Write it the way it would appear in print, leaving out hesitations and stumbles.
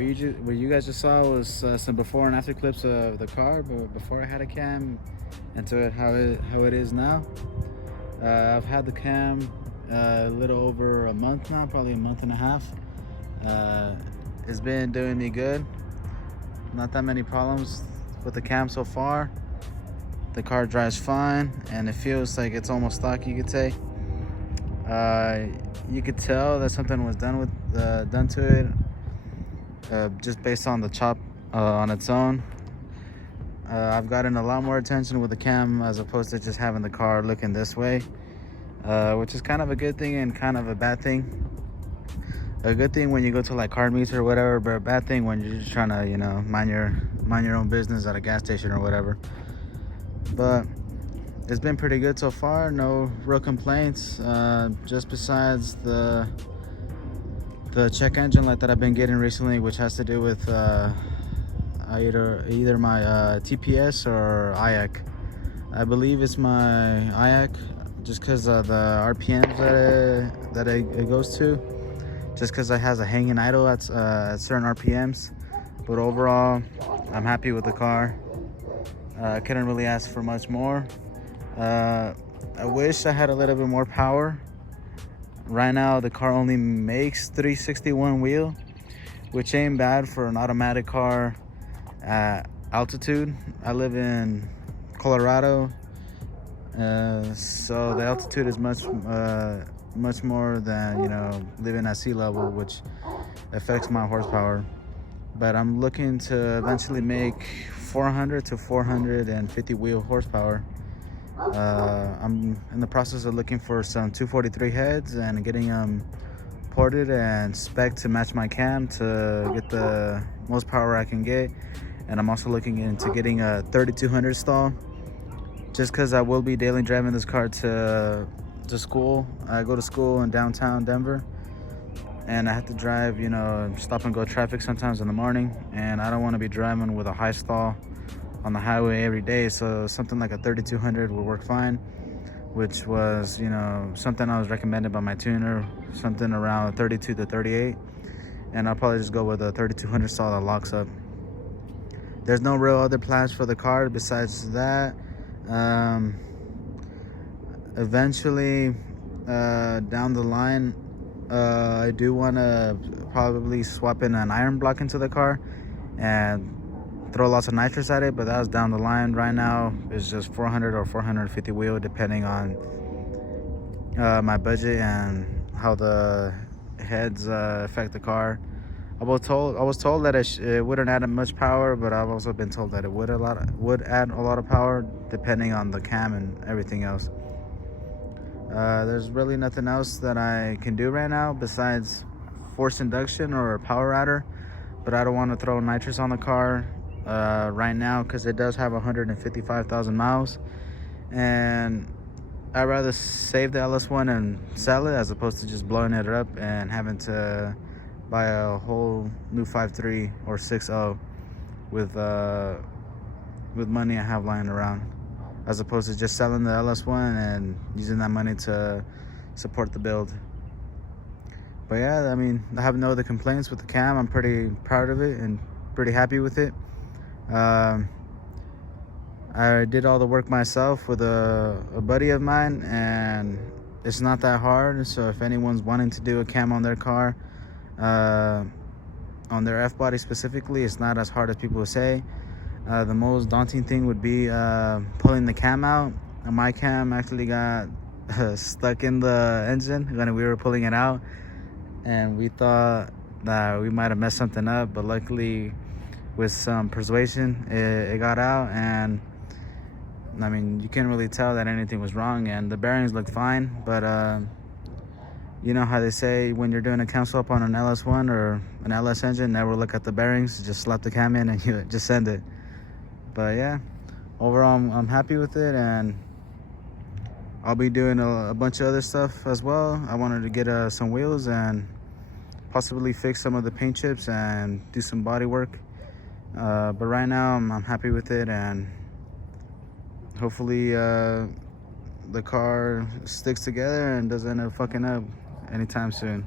what you guys just saw was some before and after clips of the car, but before I had a cam, and to it how it is now. I've had the cam a little over a month now, probably a month and a half. It's been doing me good. Not that many problems with the cam so far. The car drives fine, and it feels like it's almost stock, you could say. You could tell that something was done to it, just based on the chop on its own. I've gotten a lot more attention with the cam as opposed to just having the car looking this way, which is kind of a good thing and kind of a bad thing. A good thing when you go to like car meets or whatever, but a bad thing when you're just trying to, you know, mind your own business at a gas station or whatever. But it's been pretty good so far. No real complaints, just besides the check engine light that I've been getting recently, which has to do with either my TPS or IAC. I believe it's my IAC, just because of the RPMs that it goes to, just because it has a hanging idle at certain RPMs. But overall, I'm happy with the car. I couldn't really ask for much more. I wish I had a little bit more power. Right now the car only makes 361 wheel, which ain't bad for an automatic car at altitude. I live in Colorado, so the altitude is much more than, you know, living at sea level, which affects my horsepower. But I'm looking to eventually make 400 to 450 wheel horsepower. I'm in the process of looking for some 243 heads and getting them ported and spec'd to match my cam to get the most power I can get. And I'm also looking into getting a 3200 stall, just because I will be daily driving this car to school. I go to school in downtown Denver, and I have to drive, you know, stop and go traffic sometimes in the morning, and I don't want to be driving with a high stall on the highway every day. So something like a 3200 would work fine, which was, you know, something I was recommended by my tuner, something around 32 to 38, and I'll probably just go with a 3200 stall that locks up. There's no real other plans for the car besides that. Eventually, down the line, I do want to probably swap in an iron block into the car and throw lots of nitrous at it, but that's down the line. Right now it's just 400 or 450 wheel, depending on my budget and how the heads affect the car. I was told that it wouldn't add much power, but I've also been told that it would add a lot of power, depending on the cam and everything else. There's really nothing else that I can do right now besides force induction or a power adder, but I don't want to throw nitrous on the car right now, because it does have 155,000 miles, and I'd rather save the LS1 and sell it as opposed to just blowing it up and having to buy a whole new 5.3 or 6.0 with money I have lying around, as opposed to just selling the LS1 and using that money to support the build. But yeah, I mean, I have no other complaints with the cam. I'm pretty proud of it and pretty happy with it. I did all the work myself with a buddy of mine, and it's not that hard. So if anyone's wanting to do a cam on their car, on their F-body specifically, it's not as hard as people say. The most daunting thing would be pulling the cam out. And my cam actually got stuck in the engine when we were pulling it out, and we thought that we might have messed something up, but luckily with some persuasion it got out. And I mean, you can't really tell that anything was wrong, and the bearings looked fine. But you know how they say when you're doing a cam swap on an LS1 or an LS engine, never look at the bearings, just slap the cam in and you just send it. But yeah, overall I'm happy with it, and I'll be doing a bunch of other stuff as well. I wanted to get some wheels and possibly fix some of the paint chips and do some body work. But right now I'm happy with it, and hopefully the car sticks together and doesn't end up fucking up anytime soon.